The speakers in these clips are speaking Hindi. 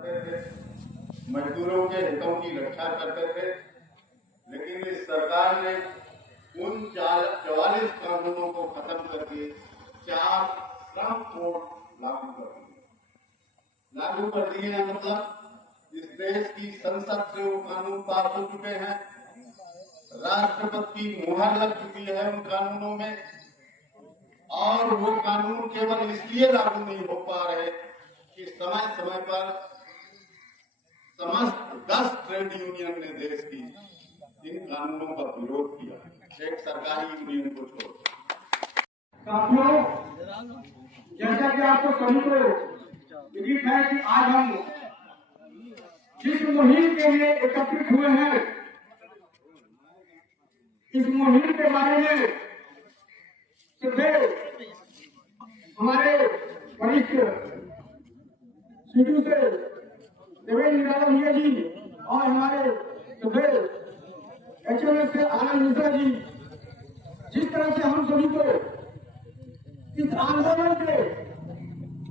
थे, मजदूरों के हितों की रक्षा करते थे, लेकिन इस सरकार ने उन 44 कानूनों को खत्म करके 4 श्रम कोड लागू कर दिए हैं। मतलब इस देश की संसद से वो कानून पास हो चुके हैं, राष्ट्रपति की मुहर लग चुकी है उन कानूनों में, और वो कानून केवल इसलिए लागू नहीं हो पा रहे कि समय समय पर समस्त 10 ट्रेड यूनियन ने देश की इन कानूनों का विरोध किया, एक सरकारी यूनियन को छोड़। साथियों, जैसा कि आपको सभी को विदित है कि आज हम जिस मुहिम के लिए एकत्रित हुए हैं, इस मुहिम के बारे में सीधे हमारे वरिष्ठ सीटू से देवेंद्र निराला भैया जी और हमारे सीधे HMS से आनंद मिश्रा जी, जिस तरह से हम सभी को इस आंदोलन के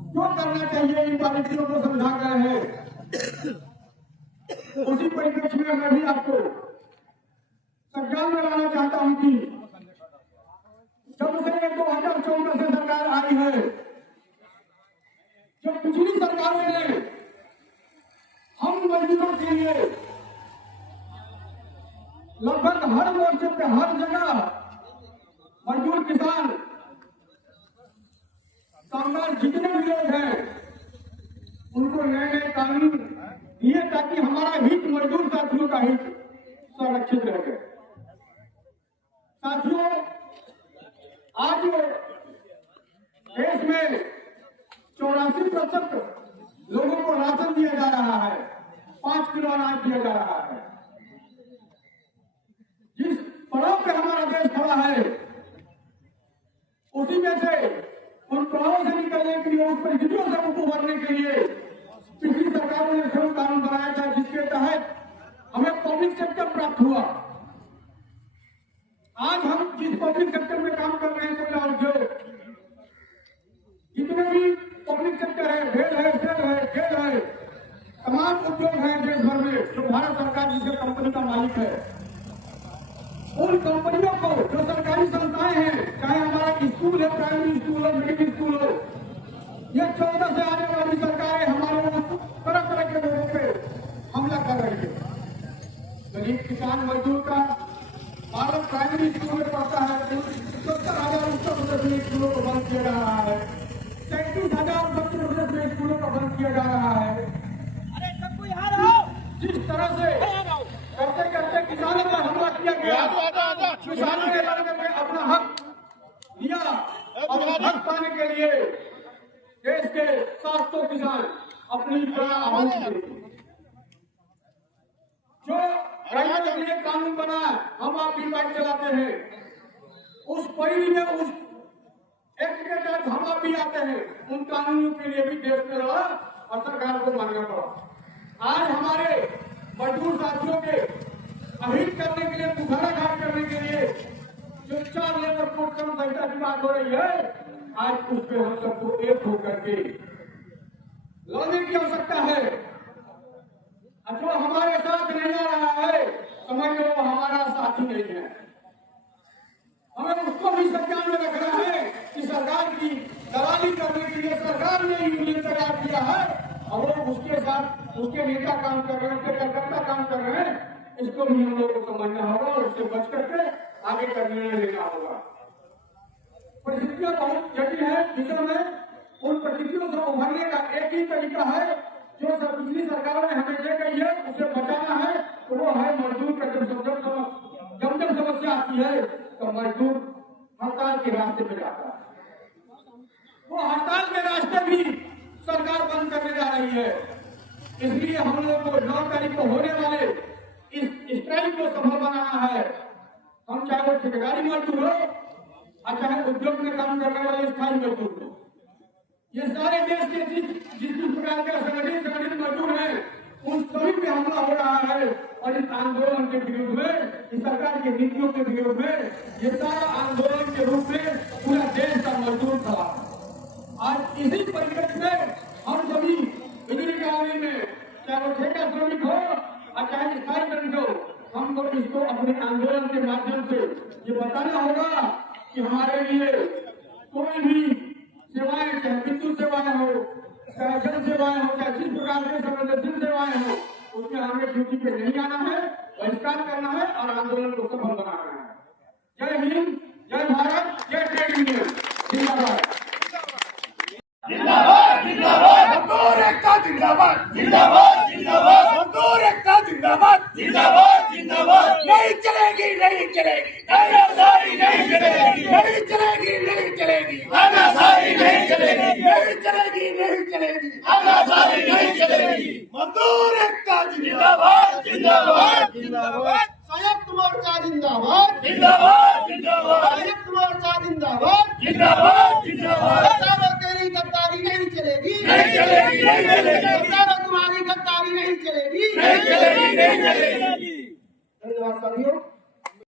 जो करना चाहिए इन पार्टियों को समझा गए हैं, उसी परिप्रेक्ष्य में मैं भी आपको संज्ञान में लाना चाहता हूं कि जब से 2014 से सरकार आई है, जब पिछली सरकारों ने हम मजदूरों के लिए लगभग हर मोर्चे पे हर जगह मजदूर किसान कामगार जितने भी लोग हैं उनको नए नए कानून दिए ताकि हमारा हित मजदूर साथियों का हित संरक्षित रहे। साथियों, आज देश में 84% लोगों को राशन दिया जा रहा है, 5 किलो अनाज दिया जा रहा है। जिस पड़ाव पे हमारा देश खड़ा है, उसी में से उन पड़ावों से निकलने के लिए, उस परिस्थितियों से उभरने के लिए पिछली सरकारों ने श्रम कानून बनाया था, जिसके तहत हमें पब्लिक सेक्टर प्राप्त हुआ। आज हम जिस पब्लिक सेक्टर में काम कर रहे हैं, कोयला उद्योग, जितने भी पब्लिक सेक्टर है, रेल है, सेल है, खेल है, तमाम उद्योग हैं देश भर में जो भारत सरकार जिसके कंपनी का मालिक है, उन कंपनियों को, जो सरकारी संस्थाएं हैं, चाहे हमारा स्कूल है, प्राइमरी स्कूल हो, मिडिल स्कूल हो, ये 14 से आने वाली सरकारें हमारे तरह तरह के लोगों पे हमला कर रही है। गरीब किसान मजदूर का बालक प्राइमरी स्कूल में पढ़ता है, 70,000 उत्तर प्रदेश में स्कूलों को बंद किया जा रहा है, 37,000 उत्तर प्रदेश में स्कूलों को बंद किया जा रहा है। अरे सबको यहाँ रहो। जिस तरह से करते करते किसानों पर हमला किया गया, किसानों के लड़ करके अपना हक दिया और हक पाने के लिए देश के 700 किसान अपनी आवाज दी। जो रैयत के लिए कानून बना, हम आप भी बाइक चलाते हैं, उस परिधि में उस एक्ट के तहत हम आप भी आते हैं, उन कानूनों के लिए भी देश में रहा और सरकार को मानना पड़ा। आज हमारे मजदूर साथियों के अहित करने के लिए, बुखारा घाट करने के लिए जो 4 लेबर कोड संहिता की बात हो रही है, आज उस पर हम सबको एक होकर के लड़ने की आवश्यकता है। जो हमारे साथ नहीं आ रहा है, समझ लो वो हमारा साथी नहीं है। हमें उसको भी संज्ञान में रखना है कि सरकार की दलाली करने के लिए सरकार ने यूनियन तैयार किया है और वो उसके साथ उसके नेता काम कर रहे हैं, उसके कार्यकर्ता काम कर रहे हैं। इसको भी हम लोगों को समझना होगा और उससे बच करके आगे का निर्णय लेना होगा। परिस्थितियां बहुत जटिल है विश्व में, उन परिस्थितियों से उभरने का एक ही तरीका है जो पिछली सरकारों ने हमें दे गई है, उसे बचाना है। तो वो है मजदूर का जब समस्या आती है तो मजदूर हड़ताल के रास्ते पे जाता है। वो हड़ताल के रास्ते भी सरकार बंद करने जा रही है। इसलिए हम लोग को 9 तारीख को होने वाले इस स्ट्राइक को सफल बनाना है। हम चाहे वो ठेकेदारी मजदूर हो और चाहे उद्योग में काम करने वाले स्थायी मजदूर हो, ये सारे देश के जिस प्रकार के संगठित मजदूर हैं, उन सभी पे हमला हो रहा है। और इस आंदोलन के विरुद्ध में, इस सरकार की नीतियों के विरुद्ध में, ये सारा आंदोलन के रूप में पूरा देश का मजदूर खड़ा है। आज इसी परिप्रेक्ष्य में हम सभी बिजली कॉलोनी में हैं, चाहे वो ठेका श्रमिक हो और चाहे स्थायी श्रमिक हो, हमको इसको अपने आंदोलन के माध्यम से ये बताना होगा कि हमारे लिए कोई भी सेवाएं, चाहे विद्युत सेवाएं हो, चाहे जन सेवाएं हो, चाहे जिस प्रकार के संवेदनशील सेवाएं हो, उसमें हमें ड्यूटी पे नहीं आना है, बहिष्कार करना है और आंदोलन को सफल बनाना है। जय हिंद, जय भारत, जय ट्रेड यूनियन, जिंदाबाद। जिंदाबाद जिंदाबाद मजदूर एकता जिंदाबाद जिंदाबाद जिंदाबाद मजदूर एकता जिंदाबाद जिंदाबाद जिंदाबाद नहीं चलेगी नहीं चलेगी तानाशाही नहीं चलेगी नहीं चलेगी नहीं चलेगी तानाशाही नहीं चलेगी नहीं चलेगी नहीं चलेगी तानाशाही नहीं चलेगी मजदूर एकता जिंदाबाद जिंदाबाद जिंदाबाद संयुक्त मोर्चा जिंदाबाद जिंदाबाद जिंदाबाद संयुक्त मोर्चा जिंदाबाद जिंदाबाद जिंदाबाद सरकारों तेरी गद्दारी नहीं चलेगी नहीं चलेगी नहीं चलेगी सरकारों तुम्हारी गद्दारी नहीं चलेगी नहीं चलेगी नहीं चलेगी धन्यवाद साथियों।